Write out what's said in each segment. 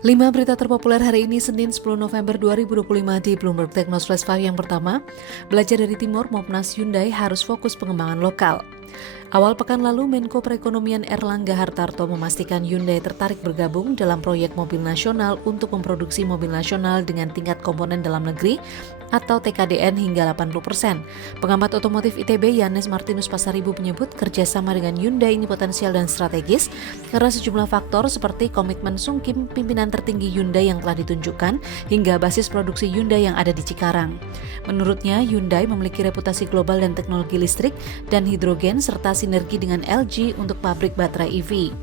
5 berita terpopuler hari ini Senin 10 November 2025 di Bloomberg Tech News Flash 5 yang pertama. Belajar dari Timur, Mopnas Hyundai harus fokus pengembangan lokal. Awal pekan lalu, Menko Perekonomian Erlangga Hartarto memastikan Hyundai tertarik bergabung dalam proyek mobil nasional untuk memproduksi mobil nasional dengan tingkat komponen dalam negeri atau TKDN hingga 80%. Pengamat otomotif ITB Yanes Martinus Pasaribu menyebut kerjasama dengan Hyundai ini potensial dan strategis karena sejumlah faktor seperti komitmen sungkim pimpinan tertinggi Hyundai yang telah ditunjukkan hingga basis produksi Hyundai yang ada di Cikarang. Menurutnya, Hyundai memiliki reputasi global dan teknologi listrik dan hidrogen serta sinergi dengan LG untuk pabrik baterai EV.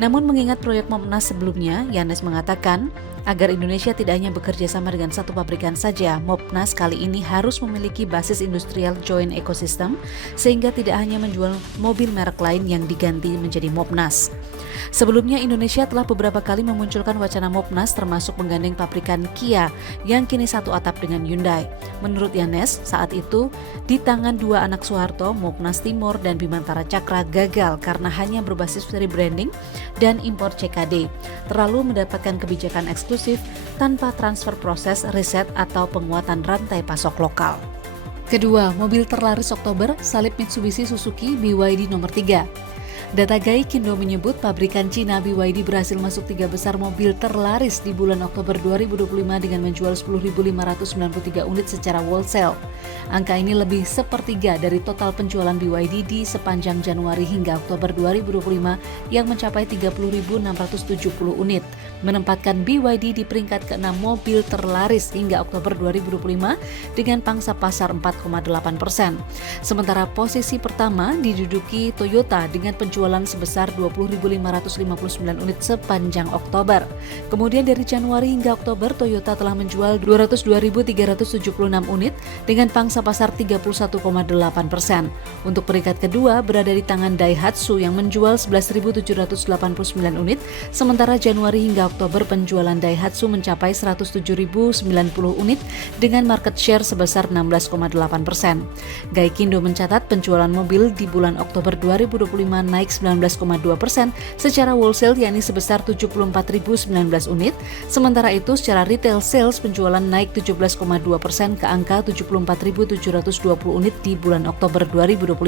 Namun mengingat proyek Mopnas sebelumnya, Yanes mengatakan agar Indonesia tidak hanya bekerja sama dengan satu pabrikan saja, Mopnas kali ini harus memiliki basis industrial joint ecosystem sehingga tidak hanya menjual mobil merek lain yang diganti menjadi Mopnas. Sebelumnya, Indonesia telah beberapa kali memunculkan wacana Mopnas termasuk menggandeng pabrikan Kia yang kini satu atap dengan Hyundai. Menurut Yanes, saat itu di tangan dua anak Soeharto, Mopnas Timur dan Bimantara Cakra gagal karena hanya berbasis rebranding dan impor CKD, terlalu mendapatkan kebijakan eksklusif tanpa transfer proses riset atau penguatan rantai pasok lokal. Kedua, mobil terlaris Oktober, salib Mitsubishi Suzuki BYD nomor 3. Data Gaikindo menyebut pabrikan Cina BYD berhasil masuk 3 besar mobil terlaris di bulan Oktober 2025 dengan menjual 10.593 unit secara wholesale. Angka ini lebih sepertiga dari total penjualan BYD di sepanjang Januari hingga Oktober 2025 yang mencapai 30.670 unit, menempatkan BYD di peringkat ke-6 mobil terlaris hingga Oktober 2025 dengan pangsa pasar 4,8%. Sementara posisi pertama diduduki Toyota dengan penjualan sebesar 20.559 unit sepanjang Oktober. Kemudian dari Januari hingga Oktober, Toyota telah menjual 202.376 unit dengan pangsa pasar 31,8%. Untuk peringkat kedua berada di tangan Daihatsu yang menjual 11.789 unit, sementara Januari hingga Oktober penjualan Daihatsu mencapai 107.090 unit dengan market share sebesar 16,8%. Gaikindo mencatat penjualan mobil di bulan Oktober 2025 naik 19,2% secara wholesale yakni sebesar 74.019 unit, sementara itu secara retail sales penjualan naik 17,2% ke angka 74.720 unit di bulan Oktober 2025.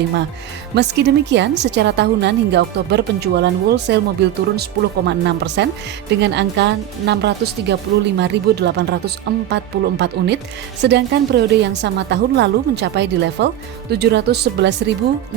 Meski demikian, secara tahunan hingga Oktober penjualan wholesale mobil turun 10,6% dengan angka 635.844 unit, sedangkan periode yang sama tahun lalu mencapai di level 711.064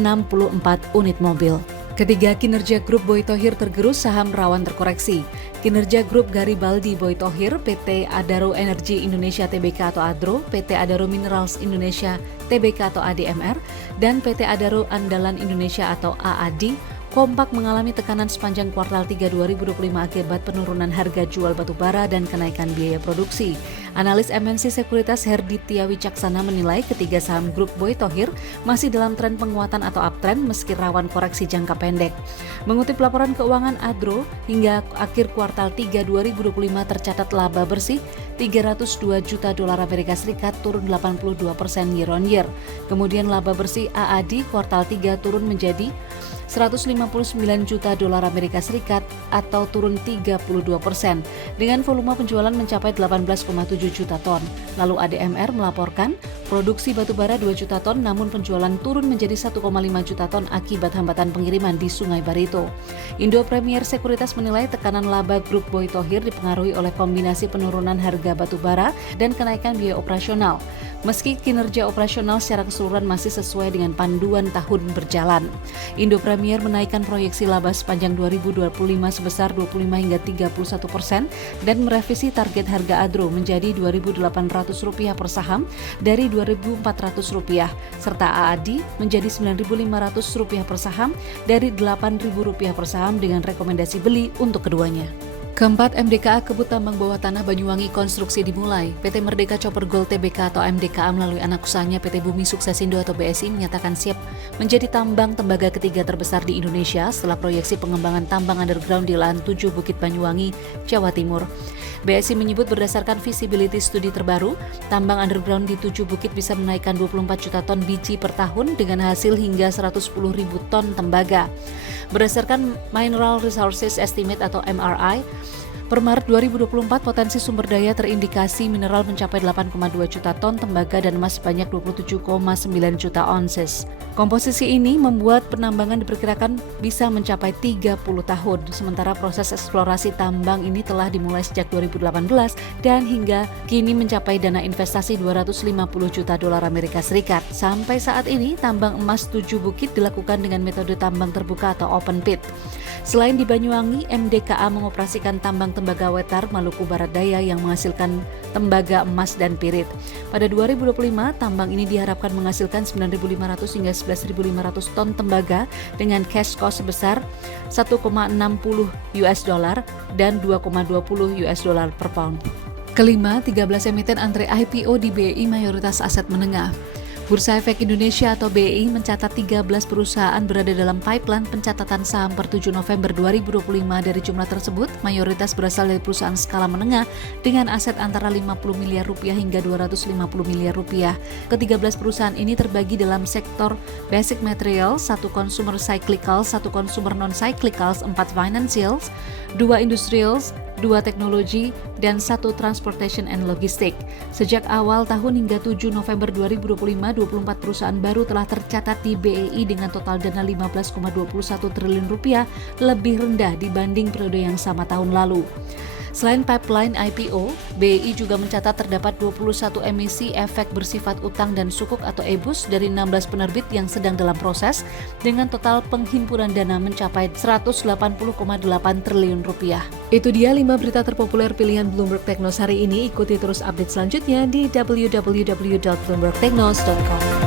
unit mobil. Ketiga, kinerja grup Boy Thohir tergerus, saham rawan terkoreksi. Kinerja grup Garibaldi Boy Thohir, PT Adaro Energi Indonesia Tbk atau ADRO, PT Adaro Minerals Indonesia Tbk atau ADMR, dan PT Adaro Andalan Indonesia atau AAD kompak mengalami tekanan sepanjang kuartal 3 2025 akibat penurunan harga jual batubara dan kenaikan biaya produksi. Analis MNC Sekuritas Herditya Wicaksana menilai ketiga saham grup Boy Thohir masih dalam tren penguatan atau uptrend meski rawan koreksi jangka pendek. Mengutip laporan keuangan ADRO, hingga akhir kuartal 3 2025 tercatat laba bersih 302 juta dolar Amerika Serikat, turun 82% year on year. Kemudian laba bersih AAD kuartal 3 turun menjadi 159 juta dolar Amerika Serikat atau turun 32%, dengan volume penjualan mencapai 18,7 juta ton. Lalu ADMR melaporkan produksi batubara 2 juta ton namun penjualan turun menjadi 1,5 juta ton akibat hambatan pengiriman di Sungai Barito. Indo Premier Sekuritas menilai tekanan laba grup Boy Thohir dipengaruhi oleh kombinasi penurunan harga batubara dan kenaikan biaya operasional. Meski kinerja operasional secara keseluruhan masih sesuai dengan panduan tahun berjalan. Indo Premier menaikkan proyeksi laba sepanjang 2025 sebesar 25 hingga 31% dan merevisi target harga ADRO menjadi Rp2.800 per saham dari Rp2.400, serta AAD menjadi Rp9.500 per saham dari Rp8.000 per saham dengan rekomendasi beli untuk keduanya. Keempat, MDKA Kebut Tambang Bawah Tanah Banyuwangi konstruksi dimulai. PT Merdeka Copper Gold Tbk atau MDKA melalui anak usahanya PT Bumi Suksesindo atau BSI menyatakan siap menjadi tambang tembaga ketiga terbesar di Indonesia setelah proyeksi pengembangan tambang underground di lahan 7 Bukit Banyuwangi, Jawa Timur. BSI menyebut berdasarkan visibility studi terbaru, tambang underground di 7 bukit bisa menaikkan 24 juta ton biji per tahun dengan hasil hingga 110.000 ton tembaga. Berdasarkan Mineral Resources Estimate atau MRI, Per Maret 2024, potensi sumber daya terindikasi mineral mencapai 8,2 juta ton tembaga dan emas sebanyak 27,9 juta onces. Komposisi ini membuat penambangan diperkirakan bisa mencapai 30 tahun, sementara proses eksplorasi tambang ini telah dimulai sejak 2018 dan hingga kini mencapai dana investasi 250 juta dolar Amerika Serikat. Sampai saat ini, tambang emas 7 bukit dilakukan dengan metode tambang terbuka atau open pit. Selain di Banyuwangi, MDKA mengoperasikan tambang tembaga Wetar, Maluku Barat Daya yang menghasilkan tembaga emas dan pirit. Pada 2025, tambang ini diharapkan menghasilkan 9.500 hingga 11.500 ton tembaga dengan cash cost sebesar 1,60 US dollar dan 2,20 US dollar per pound. Kelima, 13 emiten antre IPO di BEI mayoritas aset menengah. Bursa Efek Indonesia atau BEI mencatat 13 perusahaan berada dalam pipeline pencatatan saham per 7 November 2025. Dari jumlah tersebut, mayoritas berasal dari perusahaan skala menengah dengan aset antara 50 miliar rupiah hingga 250 miliar rupiah. Ke-13 perusahaan ini terbagi dalam sektor basic materials, 1 consumer cyclicals, 1 consumer non-cyclicals, 4 financials, 2 industrials, 2 teknologi, dan 1 transportation and logistik. Sejak awal tahun hingga 7 November 2025, 24 perusahaan baru telah tercatat di BEI dengan total dana 15,21 triliun rupiah, lebih rendah dibanding periode yang sama tahun lalu. Selain pipeline IPO, BEI juga mencatat terdapat 21 emisi efek bersifat utang dan sukuk atau EBUS dari 16 penerbit yang sedang dalam proses dengan total penghimpunan dana mencapai 180,8 triliun rupiah. Itu dia 5 berita terpopuler pilihan Bloomberg Technos hari ini. Ikuti terus update selanjutnya di www.bloombergtechnos.com.